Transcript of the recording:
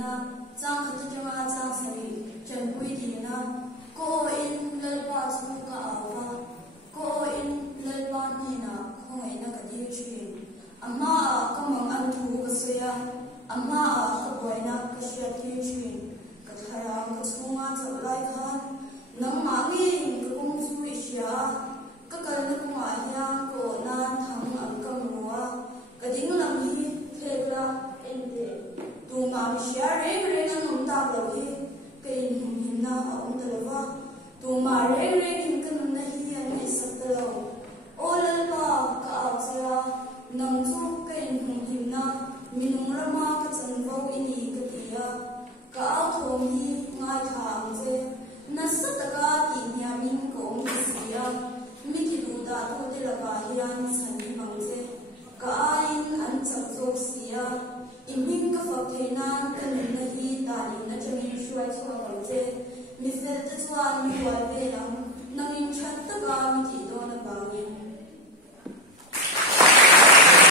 na chang khatu changa chang sari chan pui di na ko in lalpa chu ka awa ko in lalpa ni na khoi na ka di chi amma ka mang an thu ka soya amma ka boy na ka sia ti chi ka thaya ka chunga chau lai khan nam ma ngi ka kum chu isia ka kal na kuma hiang ko na thang ang kam ruwa ka ding lam hi thekla ente tu ma mi sia re re na num ta lo hi ke hin na om ta wa tu ma re re kin kan na hi an ni sak ta lo o lal pa ka a cha nam chu ke hin na minung rama ka chan vo ini ka tia ka a thom hi ngai thang je na sa ta ka ti nya min ko mi sia mi ki du da to te la ba hian chan ni mang je ka in an chak chok sia iming ka fa ke na kan na hi ta ni na chami shuai chwa mang je mi se ta chwa mi wa pe lang